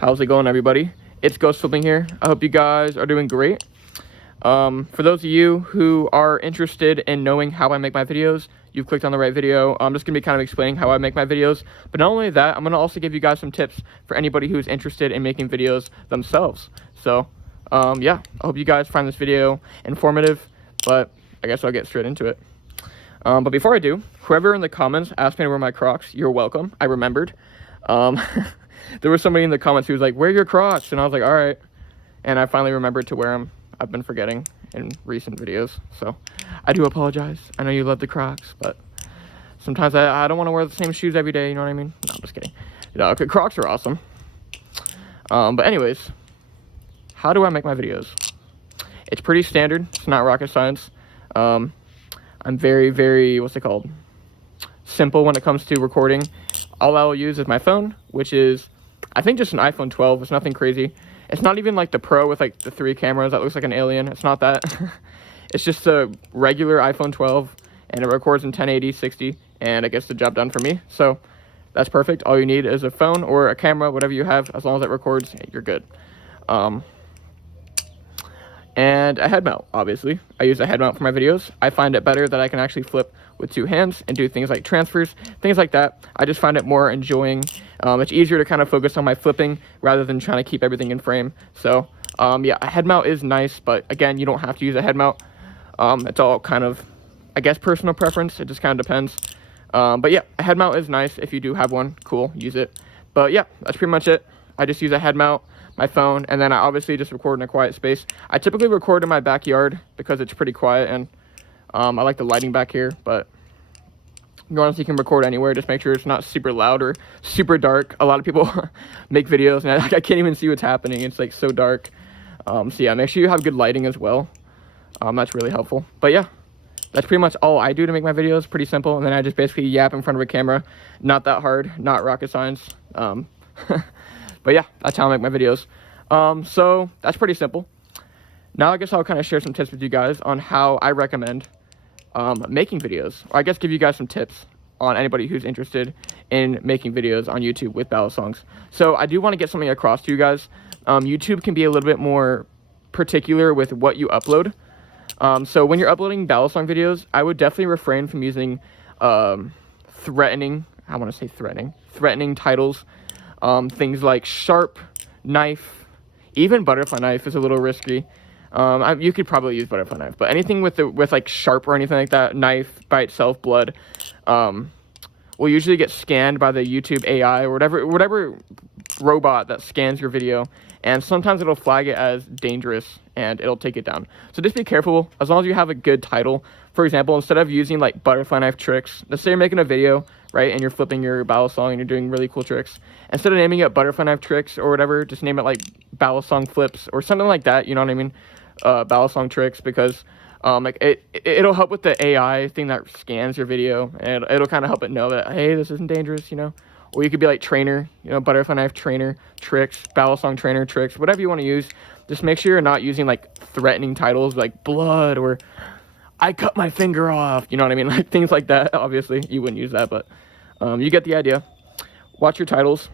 How's it going, everybody? It's Ghost Flipping here. I hope you guys are doing great. For those of you who are interested in knowing how I make my videos, you've clicked on the right video. I'm just going to be kind of explaining how I make my videos. But not only that, I'm going to also give you guys some tips for anybody who's interested in making videos themselves. So, yeah, I hope you guys find this video informative, but I guess I'll get straight into it. But before I do, whoever in the comments asked me to wear my Crocs, you're welcome. I remembered. There was somebody in the comments who was like, wear your Crocs, and I was like, all right. And I finally remembered to wear them. I've been forgetting in recent videos, so I do apologize. I know you love the Crocs, but sometimes I don't want to wear the same shoes every day, you know what I mean? No, I'm just kidding. No, okay, Crocs are awesome. But anyways, how do I make my videos? It's pretty standard. It's not rocket science. I'm very, what's it called? Simple when it comes to recording. All I will use is my phone, which is, I think, just an iPhone 12. It's nothing crazy. It's not even like the Pro with like the 3 cameras that looks like an alien. It's not that. It's just a regular iPhone 12, and it records in 1080, 60, and it gets the job done for me. So that's perfect. All you need is a phone or a camera, whatever you have. As long as it records, you're good. And a head mount, obviously. I use a head mount for my videos. I find it better that I can actually flip with 2 hands and do things like transfers, things like that. I just find it more enjoying. It's easier to kind of focus on my flipping rather than trying to keep everything in frame. So, yeah, a head mount is nice, but again, you don't have to use a head mount. It's all kind of, I guess, personal preference. It just kind of depends. But yeah, a head mount is nice. If you do have one, cool, use it. But yeah, that's pretty much it. I just use a head mount, my phone, and then I obviously just record in a quiet space. I typically record in my backyard because it's pretty quiet, and I like the lighting back here, but you honestly can record anywhere. Just make sure it's not super loud or super dark. A lot of people make videos and I can't even see what's happening. It's like so dark. So yeah, make sure you have good lighting as well. That's really helpful. But yeah, that's pretty much all I do to make my videos. Pretty simple. And then I just basically yap in front of a camera. Not that hard, not rocket science. But yeah, that's how I make my videos. So that's pretty simple. Now I guess I'll kind of share some tips with you guys on how I recommend making videos, or I guess give you guys some tips on anybody who's interested in making videos on YouTube with Balisongs. So I do want to get something across to you guys. YouTube can be a little bit more particular with what you upload. So when you're uploading Balisong videos, I would definitely refrain from using threatening titles. Things like sharp, knife, even butterfly knife is a little risky. You could probably use butterfly knife, but anything with like sharp or anything like that, knife by itself, blood, will usually get scanned by the YouTube AI or whatever robot that scans your video, and sometimes it'll flag it as dangerous and it'll take it down. So just be careful. As long as you have a good title, for example, instead of using like butterfly knife tricks, let's say you're making a video, right, and you're flipping your Balisong and you're doing really cool tricks, instead of naming it butterfly knife tricks or whatever, just name it like Balisong flips or something like that, you know what I mean? Balisong tricks, because like it'll help with the AI thing that scans your video, and it'll kind of help it know that, hey, this isn't dangerous, you know. Or you could be like trainer, you know, butterfly knife trainer tricks, Balisong trainer tricks, whatever you want to use. Just make sure you're not using like threatening titles like blood or I cut my finger off, you know what I mean? Like things like that. Obviously you wouldn't use that, but you get the idea. Watch your titles,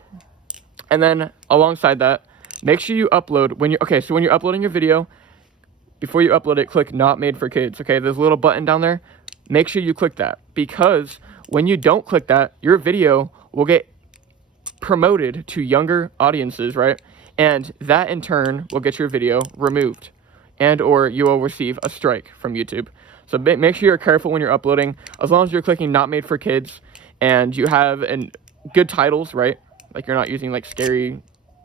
and then alongside that, make sure you upload when you're uploading your video. Before you upload it, click not made for kids. Okay, there's a little button down there. Make sure you click that, because when you don't click that, your video will get promoted to younger audiences, right? And that in turn will get your video removed, and or you will receive a strike from YouTube. So make sure you're careful when you're uploading. As long as you're clicking not made for kids and you have good titles, right? Like you're not using like scary,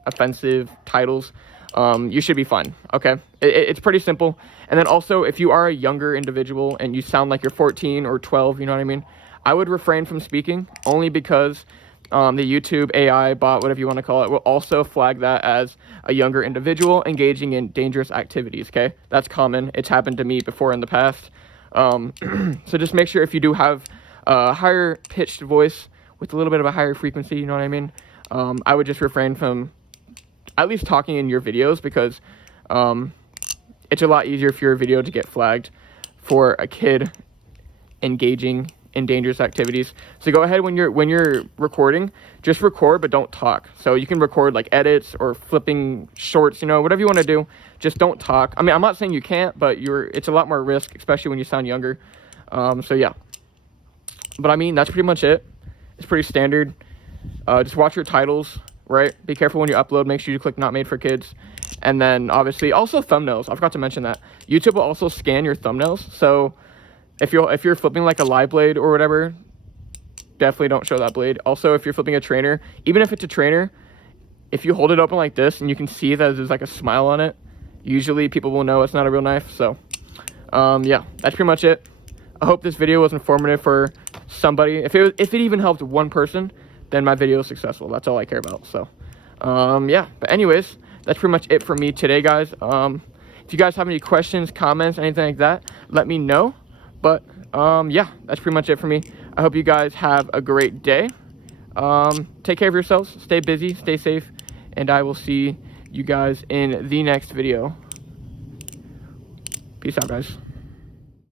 offensive titles. You should be fine, okay? It's pretty simple. And then also, if you are a younger individual and you sound like you're 14 or 12, you know what I mean? I would refrain from speaking, only because the YouTube AI bot, whatever you want to call it, will also flag that as a younger individual engaging in dangerous activities, okay? That's common. It's happened to me before in the past. So just make sure if you do have a higher pitched voice with a little bit of a higher frequency, you know what I mean? I would just refrain from at least talking in your videos, because it's a lot easier for your video to get flagged for a kid engaging in dangerous activities. So go ahead when you're recording, just record, but don't talk. So you can record like edits or flipping shorts, you know, whatever you want to do. Just don't talk. I mean, I'm not saying you can't, but it's a lot more risk, especially when you sound younger. So yeah. But I mean, that's pretty much it. It's pretty standard. Just watch your titles, right? Be careful when you upload. Make sure you click not made for kids. And then obviously also thumbnails. I forgot to mention that. YouTube will also scan your thumbnails. So if you're flipping like a live blade or whatever, definitely don't show that blade. Also, if you're flipping a trainer, even if it's a trainer, if you hold it open like this and you can see that there's like a smile on it, usually people will know it's not a real knife. So yeah, that's pretty much it. I hope this video was informative for somebody. If it even helped one person, then my video is successful. That's all I care about. So yeah, but anyways, that's pretty much it for me today, guys. If you guys have any questions, comments, anything like that, let me know. But yeah, that's pretty much it for me. I hope you guys have a great day. Take care of yourselves, stay busy, stay safe, and I will see you guys in the next video. Peace out, guys.